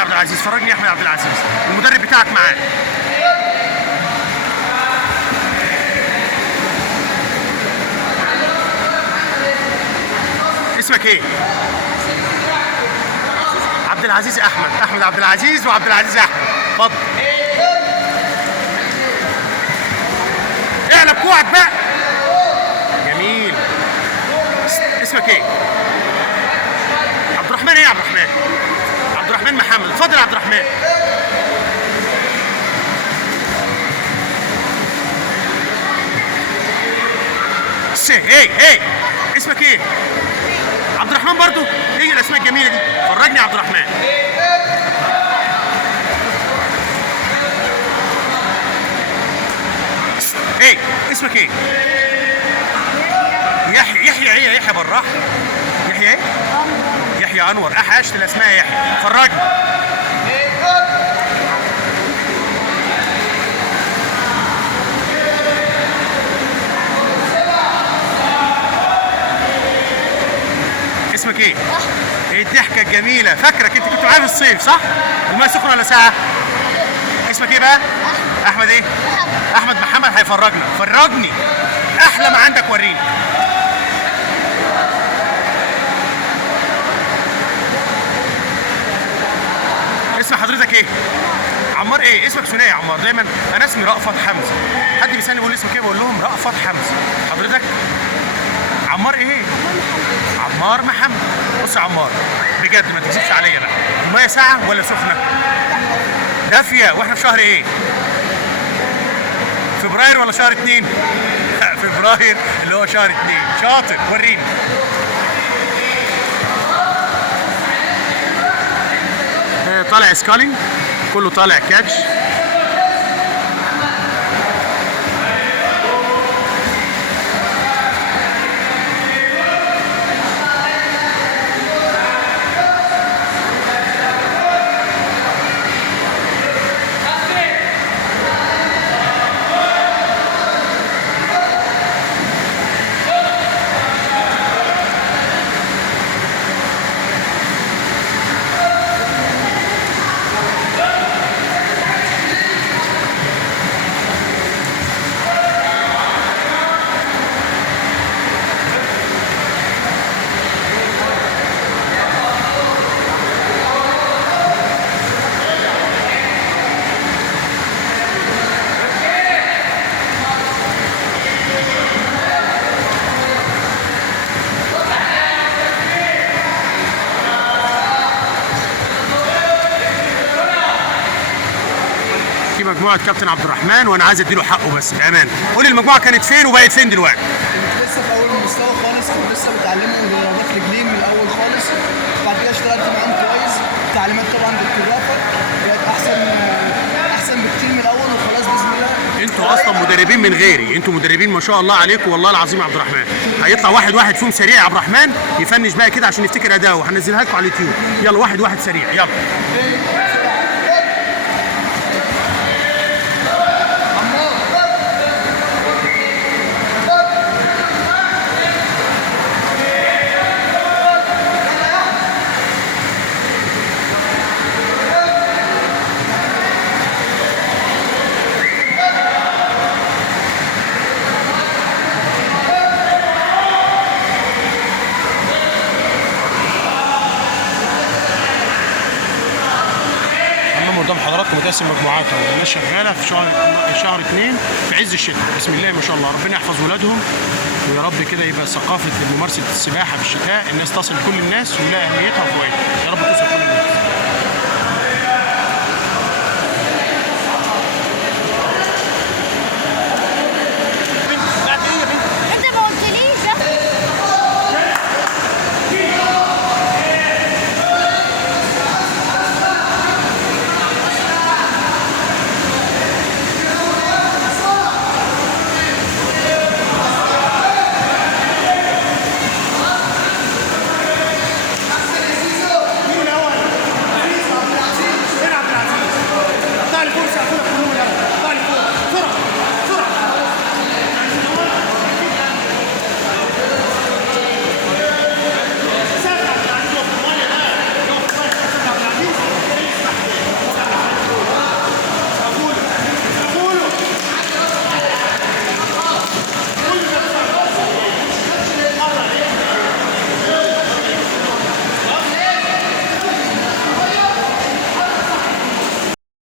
يا عبد العزيز، فرجني يا احمد عبد العزيز، المدرب بتاعك معاه. اسمك ايه؟ عبد العزيز احمد، احمد عبد العزيز وعبد العزيز احمد. اتفضل. اعلى بكوعك بقى. جميل. اسمك ايه؟ عبد الرحمن ايه يا عبد الرحمن؟ عبد الرحمن محمد. اتفضل يا عبد الرحمن. ايه اسمك ايه؟ عبد الرحمن برضو؟ ايه الاسماء الجميله دي؟ فرجني يا عبد الرحمن. ايه اسمك ايه؟ يحيى براح. يحيى ايه؟ يحيى انور. عشت الاسماء يا يحيى. فرجني. اسمك ايه؟ ايه الضحكه الجميله؟ فاكرك انت كنت معايا في الصيف صح؟ الماء سخنه ولا ساقعه؟ اسمك ايه بقى؟ احمد ايه؟ احمد محمد. هيفرجنا. فرجني احلى ما عندك، وريني. اسم حضرتك ايه؟ عمار ايه؟ اسمك ثنائي يا عمار. دايما انا اسمي رأفت حمزه، حد بيسالني بيقول لي اسمك ايه، بقول لهم رأفت حمزه. حضرتك عمار ايه؟ عمار محمد. بص يا عمار بجد ما تكذبش عليا بقى، الميه ساقعه ولا سخنه؟ دافيه. واحنا في شهر ايه؟ فبراير ولا شهر 2؟ فبراير اللي هو شهر 2. شاطر. وريني. طالع سكالينج، كله طالع كاتش. في مجموعه كابتن عبد الرحمن وانا عايز اديله حقه بس بامانه. قول المجموعه كانت فين وبقت فين دلوقتي؟ لسه في اول المستوى خالص، كنت لسه بتعلمهم ضربات رجلين من الاول خالص، بعد كده اشتغلت معاهم كويس. التعليمات طبعا بالكرافه بقت احسن بكتير من الاول، وخلاص باذن الله. انتوا اصلا مدربين من غيري، انتوا مدربين ما شاء الله عليكم والله العظيم يا عبد الرحمن. هيطلع واحد فيهم سريع يا عبد الرحمن يفنش بقى كده عشان نفتكر اداؤه، هنزلها لكم على اليوتيوب. يلا واحد سريع يلا. قدام حضراتكم متقسم مجموعات اهو، الناس شغاله في شهر 2 في عز الشتاء. بسم الله ما شاء الله، ربنا يحفظ ولادهم ويا رب كده يبقى ثقافه ممارسه السباحه في الشتاء الناس تصل لكل الناس ويلاقي اهميتها وفوائدها. يا رب توصل كل